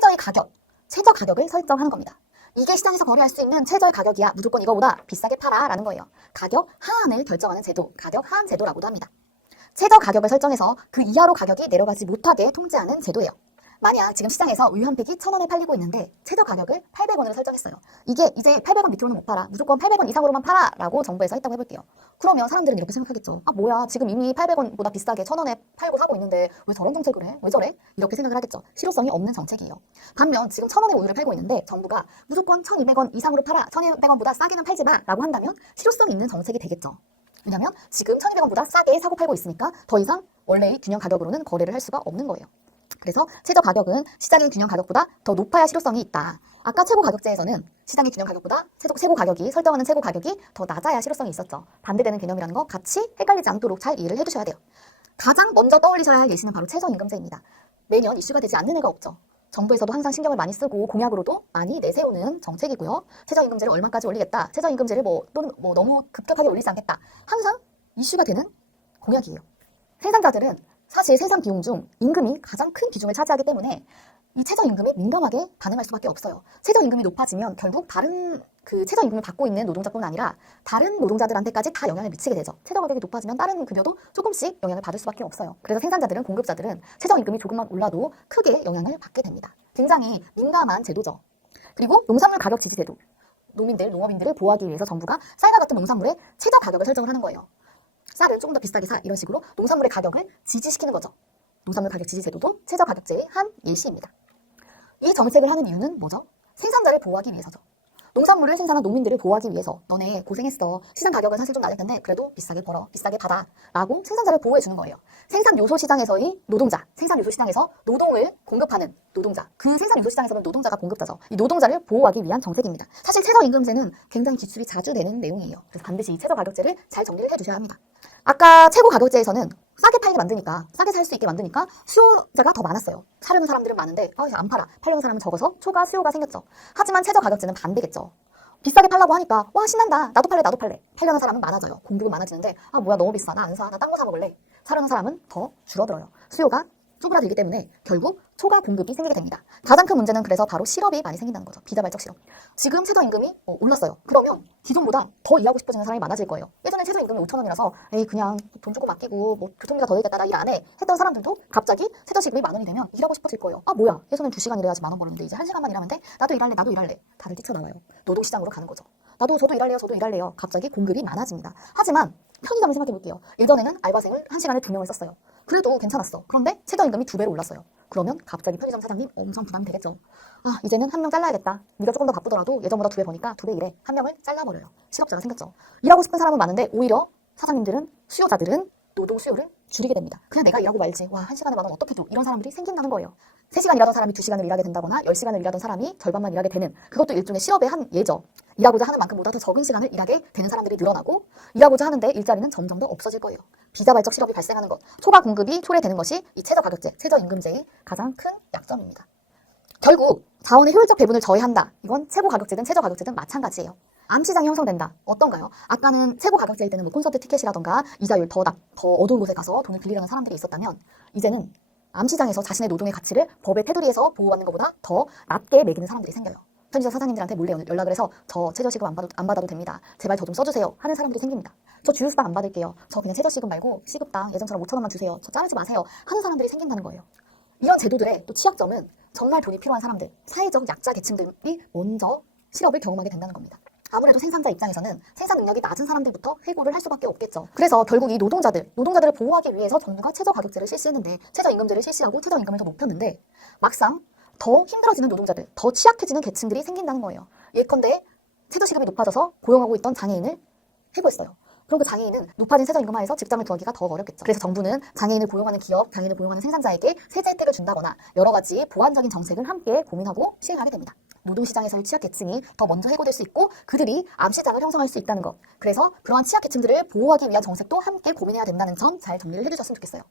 최저의 가격, 최저 가격을 설정하는 겁니다. 이게 시장에서 거래할 수 있는 최저의 가격이야. 무조건 이거보다 비싸게 팔아 라는 거예요. 가격 하한을 결정하는 제도, 가격 하한 제도라고도 합니다. 최저 가격을 설정해서 그 이하로 가격이 내려가지 못하게 통제하는 제도예요. 만약 지금 시장에서 우유 한 팩이 1,000원에 팔리고 있는데 최저 가격을 800원으로 설정했어요. 이게 이제 800원 밑으로는 못 팔아. 무조건 800원 이상으로만 팔아 라고 정부에서 했다고 해볼게요. 그러면 사람들은 이렇게 생각하겠죠. 아 뭐야, 지금 이미 800원보다 비싸게 1,000원에 팔고 사고 있는데 왜 저런 정책을 해? 왜 저래? 이렇게 생각을 하겠죠. 실효성이 없는 정책이에요. 반면 지금 1,000원에 우유를 팔고 있는데 정부가 무조건 1,200원 이상으로 팔아, 1,200원보다 싸게는 팔지 마 라고 한다면 실효성 있는 정책이 되겠죠. 왜냐면 지금 1,200원보다 싸게 사고 팔고 있으니까 더 이상 원래의 균형 가격으로는 거래를 할 수가 없는 거예요. 그래서 최저 가격은 시장의 균형 가격보다 더 높아야 실효성이 있다. 아까 최고 가격제에서는 시장의 균형 가격보다 최고 가격이 설정하는 최고 가격이 더 낮아야 실효성이 있었죠. 반대되는 개념이라는 거 같이 헷갈리지 않도록 잘 이해를 해두셔야 돼요. 가장 먼저 떠올리셔야 할 예시는 바로 최저임금제입니다. 매년 이슈가 되지 않는 애가 없죠. 정부에서도 항상 신경을 많이 쓰고 공약으로도 많이 내세우는 정책이고요. 최저임금제를 얼마까지 올리겠다. 최저임금제를 또는 너무 급격하게 올리지 않겠다. 항상 이슈가 되는 공약이에요. 생산자들은 사실 생산 비용 중 임금이 가장 큰 비중을 차지하기 때문에 이 최저임금에 민감하게 반응할 수밖에 없어요. 최저임금이 높아지면 결국 다른 최저임금을 받고 있는 노동자뿐 아니라 다른 노동자들한테까지 다 영향을 미치게 되죠. 최저가격이 높아지면 다른 급여도 조금씩 영향을 받을 수밖에 없어요. 그래서 생산자들은, 공급자들은 최저임금이 조금만 올라도 크게 영향을 받게 됩니다. 굉장히 민감한 제도죠. 그리고 농산물 가격 지지 제도. 농업인들을 보호하기 위해서 정부가 쌀과 같은 농산물의 최저 가격을 설정을 하는 거예요. 쌀은 조금 더 비싸게 사, 이런 식으로 농산물의 가격을 지지시키는 거죠. 농산물 가격 지지 제도도 최저 가격제의 한 예시입니다. 이 정책을 하는 이유는 뭐죠? 생산자를 보호하기 위해서죠. 농산물을 생산한 농민들을 보호하기 위해서 너네 고생했어. 시장 가격은 사실 좀 낮을 텐데 그래도 비싸게 벌어, 비싸게 받아 라고 생산자를 보호해 주는 거예요. 생산 요소 시장에서의 노동자, 생산 요소 시장에서 노동을 공급하는 노동자, 그 생산 요소 시장에서는 노동자가 공급자죠. 이 노동자를 보호하기 위한 정책입니다. 사실 최저임금제는 굉장히 기출이 자주 되는 내용이에요. 그래서 반드시 이 최저가격제를 잘 정리를 해주셔야 합니다. 아까 최고가격제에서는 싸게 팔게 만드니까, 싸게 살 수 있게 만드니까 수요자가 더 많았어요. 사려는 사람들은 많은데 안 팔아. 팔려는 사람은 적어서 초과 수요가 생겼죠. 하지만 최저가격제는 반대겠죠. 비싸게 팔라고 하니까 와 신난다. 나도 팔래. 팔려는 사람은 많아져요. 공급은 많아지는데 아 뭐야 너무 비싸. 나 안 사. 나 딴 거 사 먹을래. 사려는 사람은 더 줄어들어요. 수요가 쪼그라들기 때문에 결국 초과 공급이 생기게 됩니다. 가장 큰 문제는 그래서 바로 실업이 많이 생긴다는 거죠. 비자발적 실업. 지금 최저임금이 올랐어요. 그러면 기존보다 더 일하고 싶어지는 사람이 많아질 거예요. 예전에 최저임금이 5,000원이라서 에이 그냥 돈 주고 맡기고 뭐 교통비가 더 들겠다 나 일 안 해 했던 사람들도 갑자기 최저시급이 10,000원이 되면 일하고 싶어질 거예요. 아 뭐야 예전엔 2시간 일해야지 10,000원 벌었는데 이제 1시간만 일하면 돼? 나도 일할래. 다들 뛰쳐나와요. 노동시장으로 가는 거죠. 저도 일할래요. 갑자기 공급이 많아집니다. 하지만 편의점을 생각해볼게요. 예전에는 알바생을 1시간에 2명을 썼어요. 그래도 괜찮았어. 그런데 최저임금이 2배로 올랐어요. 그러면 갑자기 편의점 사장님 엄청 부담이 되겠죠. 아 이제는 한 명 잘라야겠다. 네가 조금 더 바쁘더라도 예전보다 2배 버니까 2배 일해. 한 명을 잘라버려요. 실업자가 생겼죠. 일하고 싶은 사람은 많은데 오히려 사장님들은, 수요자들은 노동 수요를 줄이게 됩니다. 그냥 내가 일하고 말지. 와 1시간에 10,000원 어떻게 줘. 이런 사람들이 생긴다는 거예요. 3시간 일하던 사람이 2시간을 일하게 된다거나 10시간을 일하던 사람이 절반만 일하게 되는, 그것도 일종의 실업의 한 예죠. 일하고자 하는 만큼보다 더 적은 시간을 일하게 되는 사람들이 늘어나고 일하고자 하는데 일자리는 점점 더 없어질 거예요. 비자발적 실업이 발생하는 것, 초과 공급이 초래되는 것이 이 최저가격제, 최저임금제의 가장 큰 약점입니다. 결국 자원의 효율적 배분을 저해한다. 이건 최고가격제든 최저가격제든 마찬가지예요. 암시장이 형성된다. 어떤가요? 아까는 최고가격제일 때는 뭐 콘서트 티켓이라던가 이자율 더 어두운 곳에 가서 돈을 빌리려는 사람들이 있었다면 이제는 암시장에서 자신의 노동의 가치를 법의 테두리에서 보호받는 것보다 더 낮게 매기는 사람들이 생겨요. 편의점 사장님들한테 몰래 연락을 해서 저 최저시급 안 받아도 됩니다. 제발 저 좀 써주세요 하는 사람들이 생깁니다. 저 주유수당 안 받을게요. 저 그냥 최저시급 말고 시급당 예전처럼 5,000원만 주세요. 저 자르지 마세요 하는 사람들이 생긴다는 거예요. 이런 제도들의 또 취약점은 정말 돈이 필요한 사람들, 사회적 약자 계층들이 먼저 실업을 경험하게 된다는 겁니다. 아무래도 생산자 입장에서는 생산 능력이 낮은 사람들부터 해고를 할 수밖에 없겠죠. 그래서 결국 이 노동자들을 보호하기 위해서 정부가 최저가격제를 실시했는데, 최저임금제를 실시하고 최저임금을 더 높였는데 막상 더 힘들어지는 노동자들, 더 취약해지는 계층들이 생긴다는 거예요. 예컨대 최저시급이 높아져서 고용하고 있던 장애인을 해고했어요. 그럼 그 장애인은 높아진 최저임금 하에서 직장을 구하기가 더 어렵겠죠. 그래서 정부는 장애인을 고용하는 기업, 장애인을 고용하는 생산자에게 세제 혜택을 준다거나 여러 가지 보완적인 정책을 함께 고민하고 시행하게 됩니다. 노동시장에서의 취약계층이 더 먼저 해고될 수 있고 그들이 암시장을 형성할 수 있다는 것. 그래서 그러한 취약계층들을 보호하기 위한 정책도 함께 고민해야 된다는 점 잘 정리를 해주셨으면 좋겠어요.